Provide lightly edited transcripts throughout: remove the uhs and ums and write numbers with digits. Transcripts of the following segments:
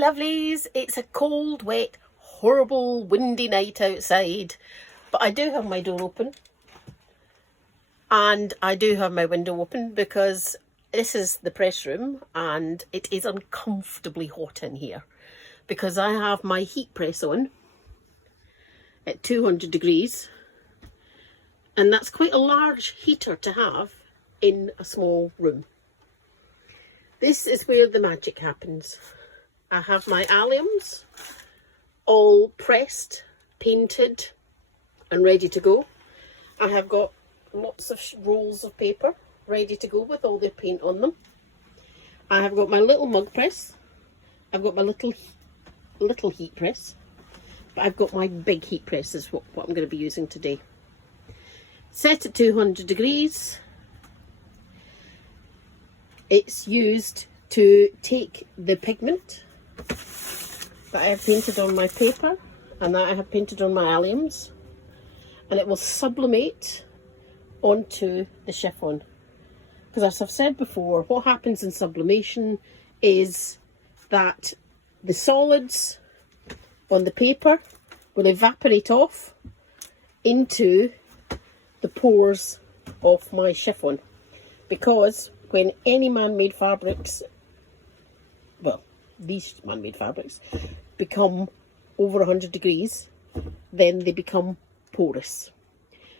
lovelies, it's a cold, wet, horrible, windy night outside, but I do have my door open and I do have my window open because this is the press room and it is uncomfortably hot in here because I have my heat press on at 200 degrees, and that's quite a large heater to have in a small room. This is where the magic happens. I have my alliums all pressed, painted and ready to go. I have got lots of rolls of paper ready to go with all their paint on them. I have got my little mug press. I've got my little heat press. But I've got my big heat press is what I'm going to be using today. Set at 200 degrees. It's used to take the pigment that I have painted on my paper and that I have painted on my alliums, and it will sublimate onto the chiffon. Because as I've said before, what happens in sublimation is that the solids on the paper will evaporate off into the pores of my chiffon. Because when any man-made fabrics, well, these man-made fabrics, become over 100 degrees, then they become porous.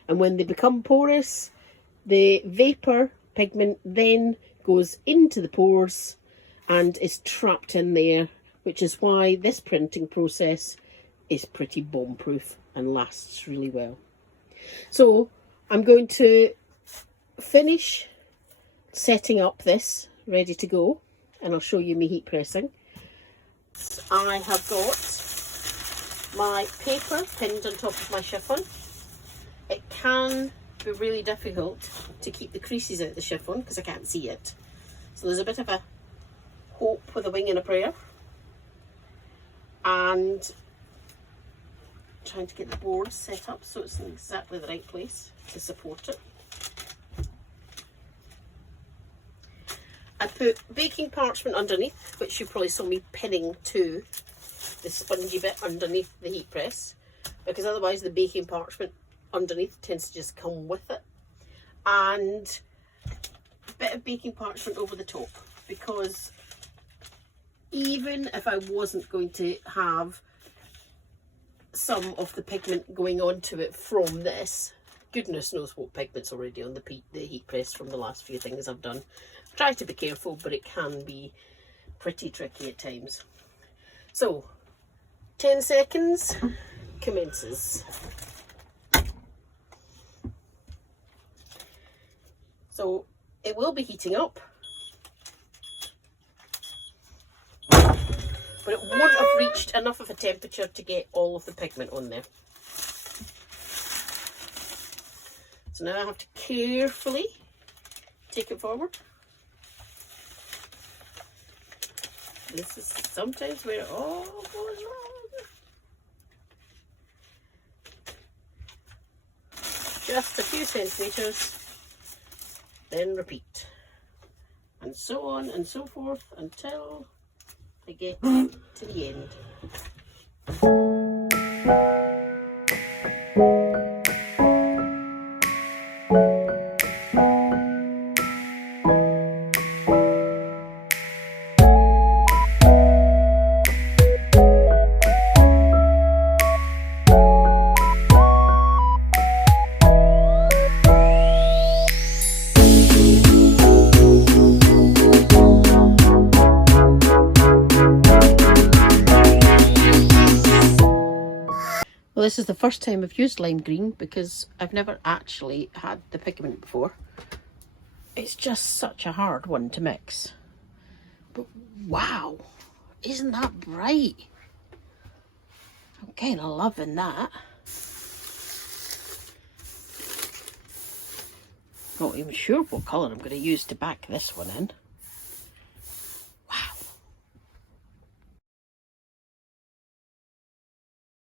And when they become porous, the vapour pigment then goes into the pores and is trapped in there, which is why this printing process is pretty bomb-proof and lasts really well. So I'm going to finish setting up this ready to go, and I'll show you me heat pressing. I have got my paper pinned on top of my chiffon. It can be really difficult to keep the creases out of the chiffon because I can't see it. So there's a bit of a hope with a wing and a prayer. And trying to get the board set up so it's in exactly the right place to support it. I put baking parchment underneath, which you probably saw me pinning to the spongy bit underneath the heat press, because otherwise the baking parchment underneath tends to just come with it. And a bit of baking parchment over the top, because even if I wasn't going to have some of the pigment going onto it from this, goodness knows what pigment's already on the heat press from the last few things I've done. Try to be careful, but it can be pretty tricky at times. So 10 seconds commences. So it will be heating up, but it won't have reached enough of a temperature to get all of the pigment on there. So now I have to carefully take it forward. This is sometimes where it all goes wrong. Just a few centimetres, then repeat. And so on and so forth until I get to the end. Well, this is the first time I've used lime green because I've never actually had the pigment before. It's just such a hard one to mix. But wow, isn't that bright? I'm kind of loving that. Not even sure what colour I'm going to use to back this one in.